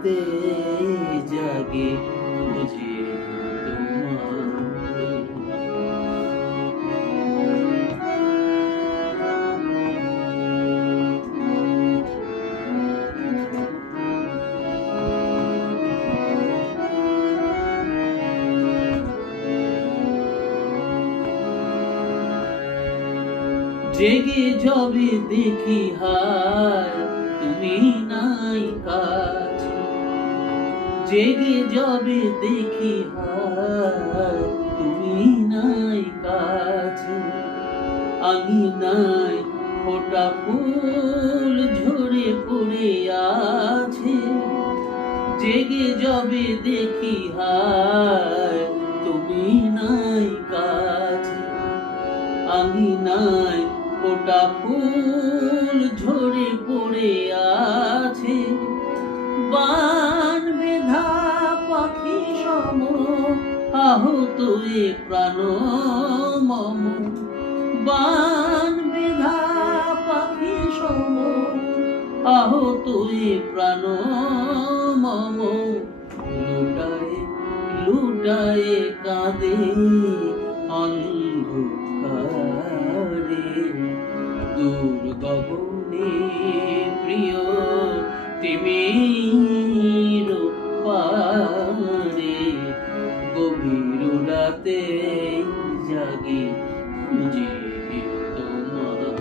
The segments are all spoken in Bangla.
রাতে জাগে খুঁজে তোমায়। জেগে যবে দেখি হায় তুমি নাই কাছে, জেগে যবে দেখি হায় তুমি নাই কাছে, আঙিনায় ফোটা ফুল ঝরে পড়ে আছে, জেগে যবে দেখি হায় তুমি নাই কাছে, আঙিনায় ফোটা ফুল ঝরে পড়ে আছে, বান বেধা পাখি সম আহত এ প্রাণ মম, বান বেধা পাখি সম আহত এ প্রাণ মম, লুটায় লুটায় কাঁদে অন্ধকারে, দূর গগনে প্রিয় তিমির পারে, গভীর রাতে জাগি খুঁজে তোমারে।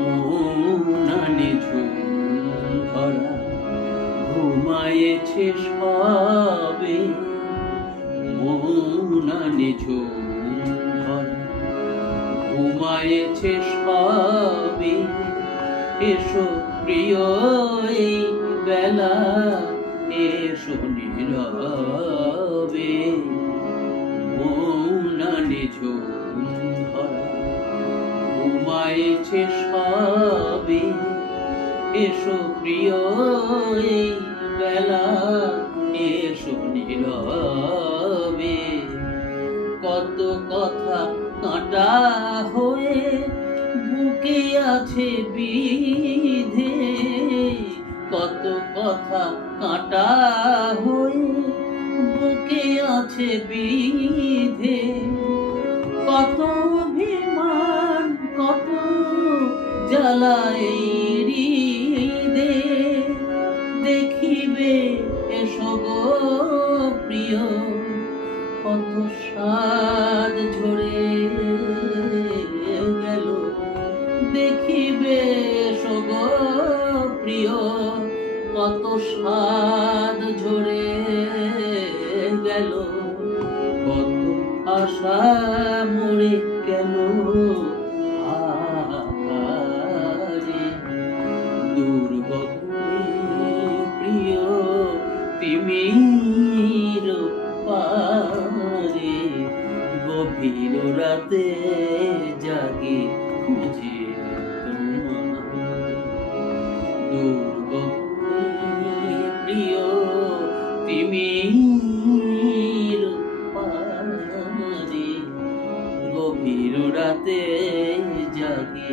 মৌনানে ঝুম ধরা ঘুমায়েছে সবে, মৌনানে ঝুম ধরা ঘুমায়েছে সবে, এসো প্রিয় এই বেলা এসো নীরবে, মৌনানে ঝুম ধরা ঘুমায়েছে সবে, এসো প্রিয় এই বেলা এসো নীরবে, কত কথা কাঁটা হয়ে বুকে আছে বিধে, কত কথা কাঁটা হয়ে বুকে আছে বিধে, কত অভিমান কত জ্বালায় হৃদে, দেখিবে এসো গো প্রিয় কত সাদ ঝরে গেল, দেখিবে এসো গো প্রিয় কত সাদ ঝরে গেল, কত আশা মরে গেল আকারে, দূর গগনে প্রিয় তিমির পারে, গভীর রাতে জাগে খুঁজে তোমায়। দূর গগনে প্রিয় তিমির পারে, গভীর রাতে জাগে